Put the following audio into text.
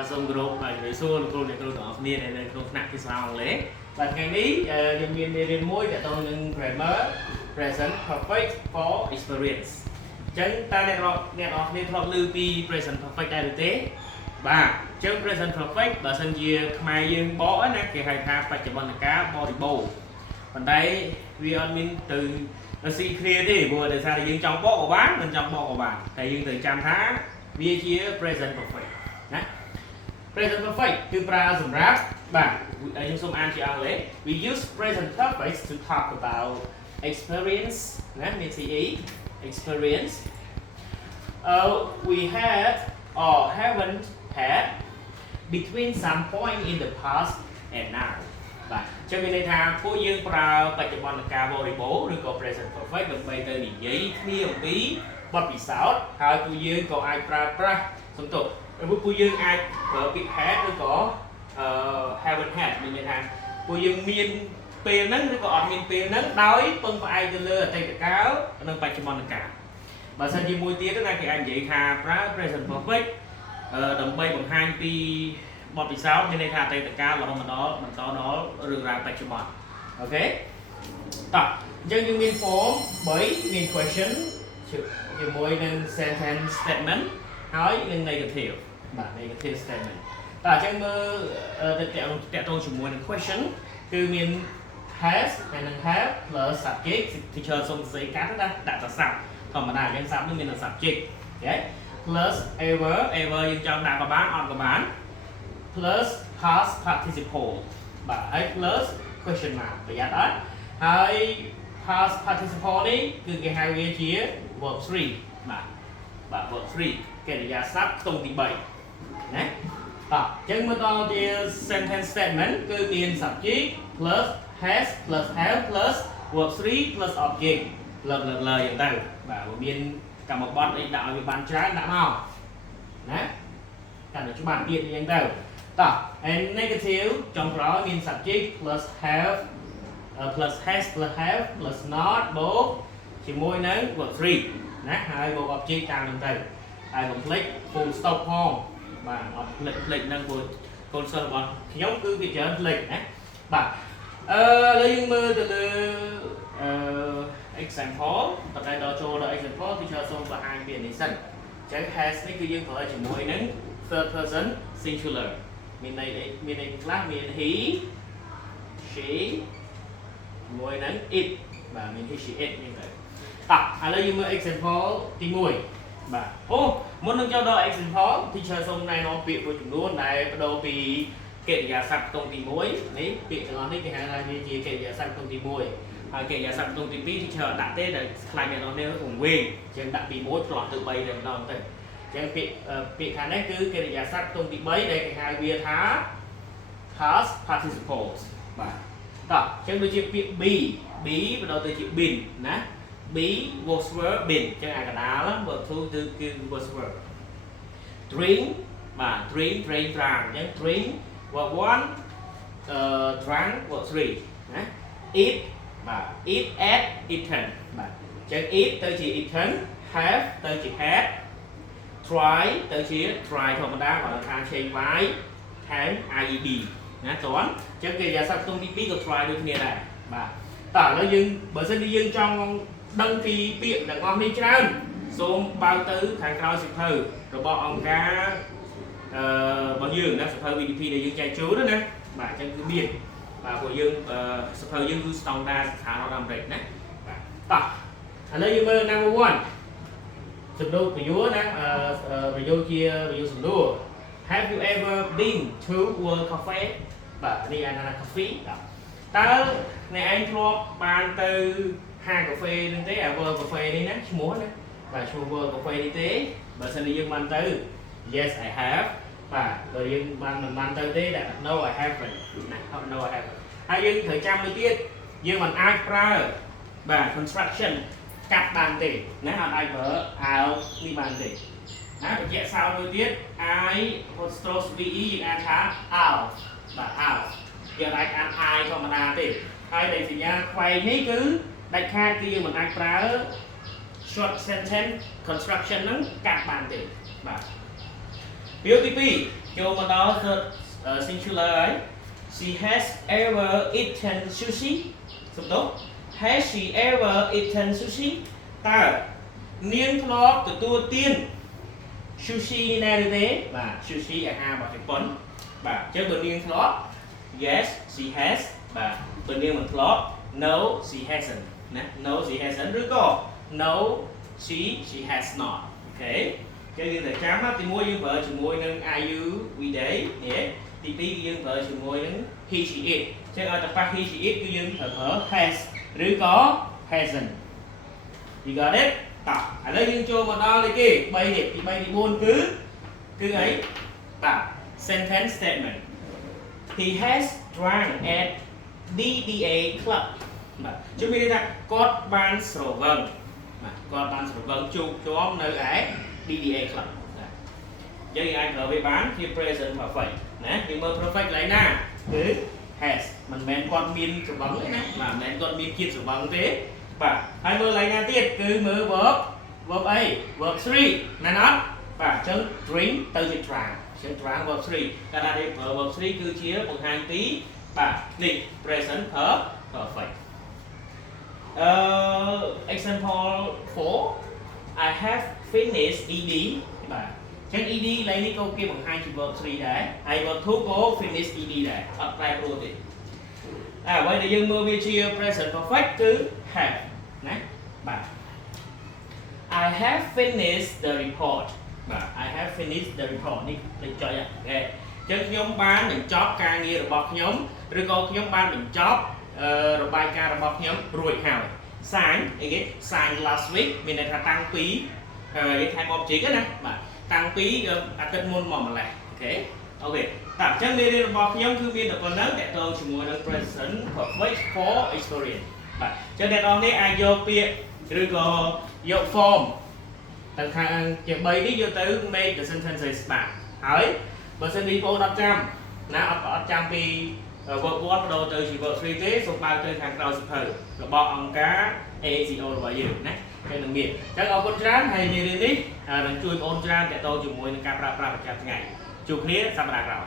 và xong group và người xua luôn để tôi tỏ niên này group nặng cái sao lấy và ngày ní nhân viên đến mối để tôi nên grammar present perfect for experience chẳng ta nên học lưu pi present perfect đại tế và chẳng present perfect và sân chia mai dương bó nè cái hai tháp phải chụp bằng cá body bowl còn đây vi min từ nó si clear đi vừa để sao để dương trong bó của bán mình trong bó của bạn thầy dương từ trăm tháng vi chia present perfect nè present perfectคือปลาสำรับบ่ายังสมอันที่อังเลย we use present perfect to talk about experience นะมี ce experience we had or haven't had between some point in the past and now បាទចឹងមានន័យថាពួកយើងប្រើបច្ចុប្បន្នកាលបរិបូរណ៍ឬក៏ present perfect ដើម្បីទៅនិយាយគ្នាអំពីបទពិសោធន៍ហើយពួកយើងក៏អាចប្រើប្រាស់សំទោសពួកយើងអាចប្រើពាក្យ had ឬក៏ haven't had មានន័យថាពួកយើងមានពេលហ្នឹងឬក៏អត់មានពេលហ្នឹងដោយពឹងផ្អែកទៅលើអតីតកាលនិងបច្ចុប្បន្នកាលបើសិនជាមួយទៀតណាគេអាចនិយាយថាប្រើ present perfect ដើម្បីបង្ហាញពីបទពិសោធន៍មានន័យថាអតីតកាលរហូតមកដល់បន្តដល់រឿងរ៉ាវបច្ចុប្បន្នអូខេតោះអញ្ចឹងយើងមាន form 3មាន question ជាមួយនឹង sentence statement ហើយនឹង negative បាទ negative statement តើអញ្ចឹងមើលតកតងជាមួយនឹង question គឺមាន has ហើយនឹង have plus subject teacher សូមសរសេរកាត់ណាដាក់តែស័ព្ទធម្មតាអញ្ចឹងស័ព្ទនេះមានតែ subject អូខេ plus ever យើងចង់ដាក់ក៏បានអត់ក៏បាន plus past participle បាទហើយ plus question mark ប្រយ័ត្នអត់ហើយ past participle នេះគឺគេហៅវាជា verb 3បាទ verb 3កិរិយាសព្ទខ្ទង់ទី3ណាតោះអញ្ចឹងមើលដល់ជា sentence statement គឺមាន subject plus has plus have plus verb 3 plus object លើយ៉ាងទៅបាទវាមានកម្មបត្តិអីដាក់ឲ្យវាបានច្រើនដាក់មកណាកាន់តែច្បាស់ទៀតយ៉ាងទៅតោះ and negative ចុងក្រោយមាន subject plus have plus has plus have plus not បូកជាមួយនឹង verb 3ណាហើយបូក object តាមនឹងទៅហើយកុំភ្លេច full stop ផងបាទអត់ភ្លេចនឹងពួកកូនសិស្សរបស់ខ្ញុំគឺវាច្រើនភ្លេចណាបាទឥឡូវយើងមើលទៅលើexample តតែដល់ចូលដល់ example ទីចូលសូមបង្ហាញពីនេះសិនអញ្ចឹង has នេះគឺយើងប្រើជាមួយនឹង third person singular មានន័យខ្លះមាន he she ជាមួយនឹង it បាទមាន he she it នេះទៅតោះឥឡូវយើងមើល example ទី1បាទអូមុននឹងចូលដល់ example teacher សូមណែនាំពាក្យមួយចំនួនដែលបដូរពីកិរិយាសព្ទខ្ទង់ទី1នេះពាក្យទាំងអស់នេះគេហៅថាវាជាកិរិយាសព្ទខ្ទង់ទី1ហើយកិរិយាសព្ទខ្ទង់ទី2 teacher ដាក់ទេដែលខ្លាចអ្នកនរនេះវង្វេងអញ្ចឹងដាក់ពី1ឆ្លោះទៅ3តែម្ដងទៅអញ្ចឹងពាក្យខាងនេះគឺកិរិយាសព្ទខ្ទង់ទី3ដែលគេហៅវាថា past participles បាទតោះអញ្ចឹងដូចជាពាក្យ be បដូរទៅជា been ណា be was were been អញ្ចឹងអាកណ្ដាល verb 2គឺ was were drink បាទ drink ត្រាំអញ្ចឹង drink verb 1 drunk verb 3ណា eat បាទ eat at eaten បាទអញ្ចឹង eat ទៅជា eaten have ទៅជា had try ទៅជា try ធម្មតាបើខាងឆេង y ខាង ied ណាតើអញ្ចឹងកិរិយាសព្ទខ្ទង់ទី2ក៏ try ដូចគ្នាដែរបាទតើឥឡូវយើងបើសិនជាយើងចង់ដឹងពីពាក្យទាំងអស់នេះច្រើនសូមបើកទៅខាងក្រោយសៀវភៅរបស់អង្គការរបស់យើងណាសៀវភៅ VDP ដែលយើងចែកជូនណាបាទអញ្ចឹងគឺមានបាទពួកយើងសៀវភៅយើងគឺ standard ស្ថានរដ្ឋអាមេរិកណាបាទតោះឥឡូវយើងមើល number 1សំណួរប្រយោគណាប្រយោគជាប្រយោគសំណួរ Have you ever been to World Cafe បាទនេះអានថា cafe តើអ្នកឯងធ្លាប់បានទៅហាងកាហ្វេនឹងទេអា World Cafe នេះណាឈ្មោះណាបាទឈ្មោះ World Cafe នេះទេបើសិនជាយើងបានទៅ Yes I have បាទបើយើងបានមិនបានទៅទេ No I haven't ណា No I haven't ហើយយើងត្រូវចាំមួយទៀតយើងមិនអាចប្រើបាទ construction កាត់បានទេណាអត់អាចប្រើ I'll នេះបានទេណាបញ្ជាក់សោមួយទៀត I apostrophe e យើងអានថា I'll បាទ I'll យើងអាចអាន I ធម្មតាទេហើយដែលសញ្ញាខ្វែងនេះគឺដាច់ខាតគឺយើងមិនអាចប្រើ short sentence construction ហ្នឹងកាត់បានទេបាទពាក្យទី2 ចូលមកដល់ third singular ហើយ she has ever eaten sushi សំដៅ has she ever eaten sushi តើនាងធ្លាប់ទទួលទាន sushi នេះដែរឬទេបាទ sushi អាហាររបស់ជប៉ុនបាទអញ្ចឹងបើនាងធ្លាប់ yes she has បាទបើនាងមិនធ្លាប់ no she hasn't ណា no she hasn't ឬក៏ no she has not អូខេគេយើងតែចាំណាទី1យើងប្រើជាមួយនឹង IU we day នេះទី2គឺយើងប្រើជាមួយនឹង he she it អញ្ចឹងឲ្យតែប៉ះ he she it គឺយើងត្រូវប្រើ has ឬក៏ hasn't you got it តោះឥឡូវយើងចូលមកដល់នេះគេ3នេះទី3ទី4គឺអីបាទ sentence statement he has drunk at DDA club បាទជឿមានន័យថាគាត់បានស្រវឹងបាទគាត់បានស្រវឹងជួបជុំនៅឯ DDA club បាទយើងអាចប្រើវាបានជា present perfect ណាយើងមើល perfect កន្លែងណាគឺ has មិនមែនគាត់មានស្រវឹងទេណាបាទមិនមែនគាត់មានជាតិស្រវឹងទេបាទហើយមើលកន្លែងណាទៀតគឺមើល verb អី verb 3ណាអត់បាទអញ្ចឹង drink ទៅជា drank អញ្ចឹង drank verb 3កាលណាគេប្រើ verb 3គឺជាបង្ហាញពីបាទនេះ present perfect example 4 I have finished ed បាទអញ្ចឹង ed កន្លែងនេះក៏គេបង្ហាញជា verb 3ដែរហើយ verb 2ក៏ finish ed ដែរអត់ប្រែប្រួលទេអ្វីដែលយើងមើលវាជា present perfect គឺ have ណាបាទ I have finished the report បាទ I have finished the report នេះលេខចុចអូខេអញ្ចឹងខ្ញុំបានបញ្ចប់ការងាររបស់ខ្ញុំឬក៏ខ្ញុំបានបញ្ចប់របាយការណ៍របស់ខ្ញុំរួចហើយ sign អីគេ sign last week មានន័យថាតាំងពីគេថែម object ណាបាទតាំងពីអាទិត្យមុនមកម្លេះអូខេតើអញ្ចឹងមេរៀនរបស់ខ្ញុំគឺមានតែប៉ុណ្ណឹងតកតងជាមួយនឹង present perfect for experience បាទអញ្ចឹងអ្នកនរនេះអាចយកពាក្យឬក៏យក form ទៅខាងជា3នេះយកទៅ make the sentences បាទហើយបើសិនជាបងប្អូនអត់ចាំណាអត់ចាំពី verb 1បដូរទៅជា verb 3ទេសូមបើកទៅខាងក្រោយសៀវភៅរបស់អង្គការ AACO របស់យើងណាគេនឹងមានអញ្ចឹងអរគុណច្រើនហើយមេរៀននេះនឹងជួយបងប្អូនច្រើនតកតងជាមួយនឹងការប្រើប្រាស់ប្រចាំថ្ងៃជួបគ្នាសប្តាហ៍ក្រោយ